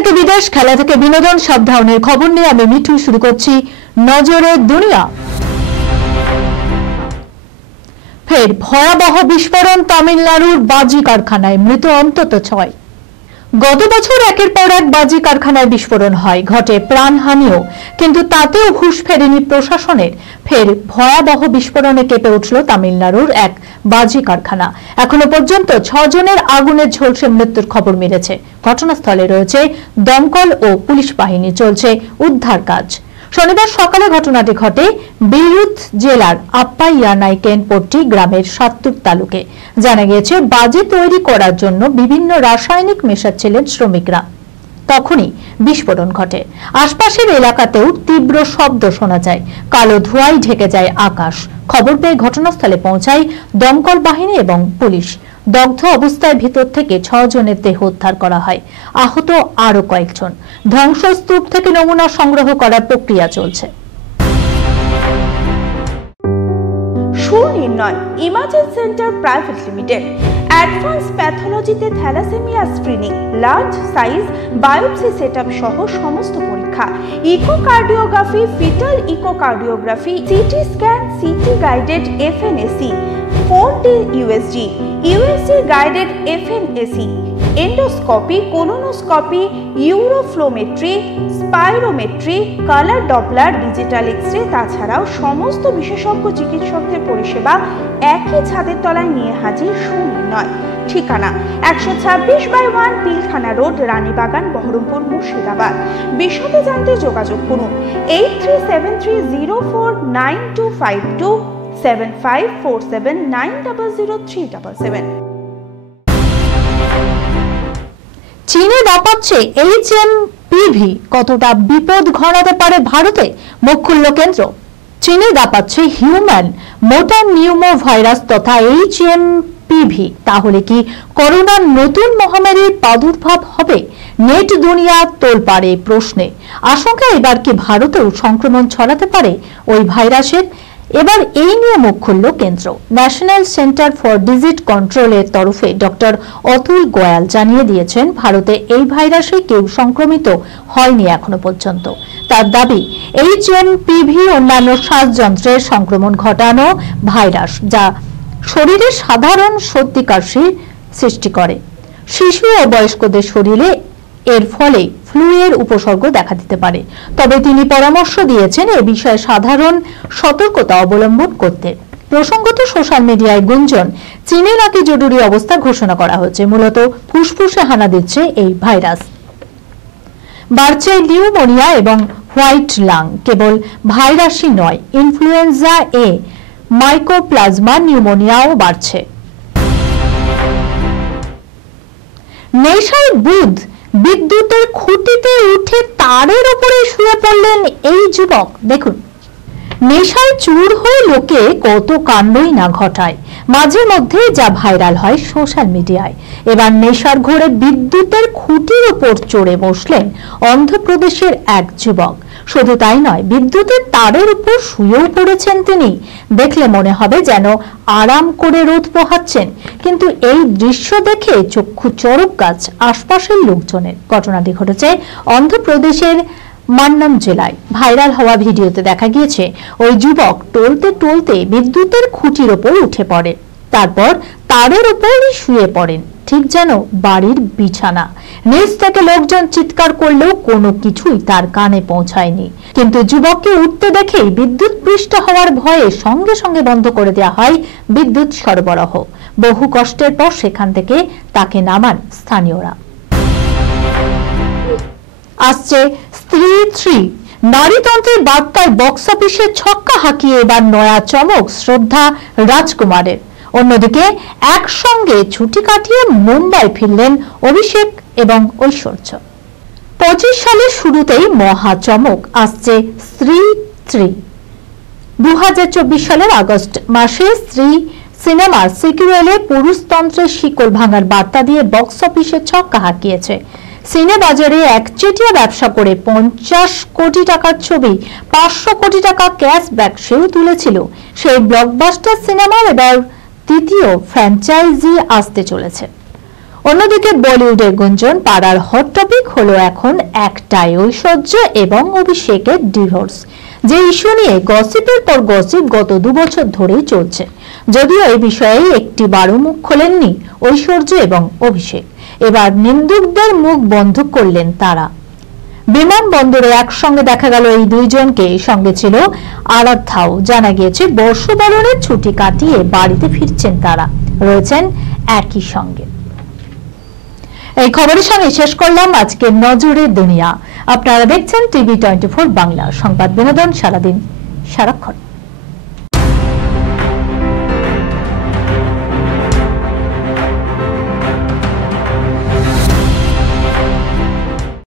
থেকে বিদেশ, খেলা থেকে বিনোদন, সব ধরনের খবর নিয়ে আমি মিঠু শুরু করছি নজরে দুনিয়া। ফের ভয়াবহ বিস্ফোরণ তামিলনাড়ুর বাজি কারখানায়, মৃত অন্তত 6। গত বছর একের পর এক বাজি কারখানায় বিস্ফোরণ হয়, ঘটে প্রাণহানিও, কিন্তু তাতেও হুঁশ ফেরেনি প্রশাসনের। ফের ভয়াবহ বিস্ফোরণে কেঁপে উঠল তামিলনাড়ুর এক বাজি কারখানা। এখনো পর্যন্ত 6 জনের আগুনে ঝলসে মৃত্যুর খবর মিলেছে। ঘটনাস্থলে রয়েছে দমকল ও পুলিশ বাহিনী, চলছে উদ্ধার কাজ। শনিবার সকালে ঘটনাটি ঘটে বিরুত জেলার আপ্পাইয়ানাইকেনপট্টি গ্রামের সাত্তুর তালুকে। জানা গিয়েছে, বাজি তৈরি করার জন্য বিভিন্ন রাসায়নিক মেশাচ্ছিলেন শ্রমিকরা। তখনই বিস্ফোরণ ঘটে। আশপাশের এলাকাতেও তীব্র শব্দ শোনা যায়, কালো ধোঁয়ায় ঢেকে যায় আকাশ। খবর পেয়ে ঘটনাস্থলে পৌঁছায় দমকল বাহিনী এবং পুলিশ। দগ্ধ অবস্থায় ভিতর থেকে 6 জনের দেহ উদ্ধার করা হয়, আহত আরো কয়েকজন। ধ্বংসস্তূপ থেকে নমুনা সংগ্রহ করার প্রক্রিয়া চলছে। Sunirnoy imaging centre private limited advance প্যাথোলজিতে thalassemia screening, large size biopsy setup সহ সমস্ত পরীক্ষা, echocardiography, fetal echocardiography, CT scan, CT guided FNAC, 4D USG, USG guided FNAC, endoscopy, colonoscopy, uroflowmetry, spirometry, colour Doppler, digital X-ray, তাছাড়াও সমস্ত বিশেষজ্ঞ চিকিৎসকদের পরিষেবা একই ছাদের তলায় নিয়ে হাজির সুনির্ণয়। ঠিকানা 126/1 পিলখানা রোড, রানীবাগান, বহরমপুর, মুর্শিদাবাদ। বিশদে জানতে যোগাযোগ করুন 8373049252 7547900377। চীনে দাপাচ্ছে HMPV, কতটা বিপদ ঘটাতে পারে ভারতে? মুখ খুলল কেন্দ্র। চীনে দাপাচ্ছে হিউম্যান মোটর নিউমো ভাইরাস তথা HMPV। তাহলে কি করোনার নতুন মহামারীর প্রাদুর্ভাব হবে? নেট দুনিয়া তোলপাড়ে প্রশ্নে। আশঙ্কা, এবার কি ভারতেও সংক্রমণ ছড়াতে পারে ওই ভাইরাসের? এবার এই নিয়ে মুখ খুলল কেন্দ্র। ন্যাশনাল সেন্টার ফর ডিজিজ কন্ট্রোলের তরফে ডক্টর অতুল গোয়াল জানিয়ে দিয়েছেন, ভারতে এই ভাইরাসে কেউ সংক্রমিত হয়নি এখনো পর্যন্ত। তার দাবি, HMPV অন্যান্য শ্বাসযন্ত্রের সংক্রমণ ঘটানো ভাইরাস, যা শরীরে সাধারণ সর্দি কাশি সৃষ্টি করে। শিশু ও বয়স্কদের শরীরে এর ফলে ফ্লু এর উপসর্গ দেখা দিতে পারে। তবে তিনি পরামর্শ দিয়েছেন এ বিষয়ে সাধারণ সতর্কতা অবলম্বন করতে। প্রসঙ্গত, সোশ্যাল মিডিয়ায় গুঞ্জন, চীনে নাকি জরুরি অবস্থা ঘোষণা করা হয়েছে। মূলত ফুসফুসে হানা দিচ্ছে এই ভাইরাস। বাড়ছে নিউমোনিয়া এবং হোয়াইট লাং। কেবল ভাইরাসই নয়, ইনফ্লুয়েঞ্জা এ, মাইকোপ্লাজমা নিউমোনিয়াও বাড়ছে। নেশায় বুধ, বিদ্যুতের খুঁটিতে উঠে তারের উপরে শুয়ে পড়লেন এই যুবক। দেখুন, নেশায় চুর হয়ে লোকে কত কাণ্ডই না ঘটায়, মাঝে মধ্যে যা ভাইরাল হয় সোশ্যাল মিডিয়ায়। এবার নেশার ঘোরে বিদ্যুতের খুঁটির উপর চড়ে বসলেন অন্ধ্রপ্রদেশের এক যুবক। শুধু তাই নয়, বিদ্যুতের তারের উপর শুয়েও পড়েছেন তিনি। দেখলে মনে হবে যেন আরাম করে রোদ পোহাচ্ছেন, কিন্তু এই দৃশ্য দেখে চক্ষু চড়ক গাছ আশপাশের লোকজনের। ঘটনাটি ঘটেছে অন্ধ্রপ্রদেশের মান্নাম জেলায়। ভাইরাল হওয়া ভিডিওতে দেখা গিয়েছে, ওই যুবক টলতে টলতে বিদ্যুতের খুঁটির ওপর উঠে পড়ে, তারপর তারের উপরই শুয়ে পড়েন, ঠিক যেন বাড়ির বিছানা। নিচ থেকে লোকজন চিৎকার করলেও কোনো কিছুই তার কানে পৌঁছায়নি। কিন্তু যুবককে উঠতে দেখেই বিদ্যুৎ পৃষ্ঠ হওয়ার ভয়ে সঙ্গে সঙ্গে বন্ধ করে দেওয়া হয় বিদ্যুৎ সরবরাহ। বহু কষ্টের পর সেখান থেকে তাকে নামান স্থানীয়রা। আসছে স্ত্রী 3, নারীতন্ত্রের বার্তায় বক্স অফিসে ছক্কা হাঁকিয়ে এবার নয়া চমক শ্রদ্ধা রাজকুমারের। অন্যদিকে একসঙ্গে ছুটি কাটিয়ে মুম্বাই ফিরলেন অভিষেক এবং ঐশ্বর্য। 25 সালের শুরুতেই মহা চমক, আসছে স্ত্রী 3। 2024 সালের আগস্ট মাসে স্ত্রী সিনেমার সিকুয়েলে পুরুষতন্ত্রের শিকল ভাঙার বার্তা দিয়ে বক্স অফিসে ছক্কা হাঁকিয়েছে। সিনেবাজারে একচেটিয়া ব্যবসা করে 50 কোটি টাকার ছবি 500 কোটি টাকা ক্যাশব্যাক সেও তুলেছিল। সেই ব্লকবাস্টার সিনেমার এবার তৃতীয় ফ্র্যাঞ্চাইজি আসতে চলেছে। অন্যদিকে বলিউডের গুঞ্জন, পাড়ার হট টপিক হলো এখন একটাই, ঐশ্বর্য এবং অভিষেকের ডিভোর্স। যে ইস্যু নিয়ে গসিপের পর গসিপ গত 2 বছর ধরেই চলছে। যদিও এই বিষয়ে একটিবারও মুখ খোলেননি ঐশ্বর্য এবং অভিষেক, এবার নিন্দুকদের মুখ বন্ধ করলেন তারা। বিমানবন্দরে একসঙ্গে দেখা গেল এই দুইজনকে, সঙ্গে ছিল আরাধ্যাও। জানা গিয়েছে বর্ষবরণের ছুটি কাটিয়ে বাড়িতে ফিরছেন তারা, রয়েছেন একই সঙ্গে। এই খবরের সঙ্গে শেষ করলাম আজকের নজরের দুনিয়া। আপনারা দেখছেন টিভি 24 বাংলা, সংবাদ বিনোদন সারাদিন সারাক্ষণ।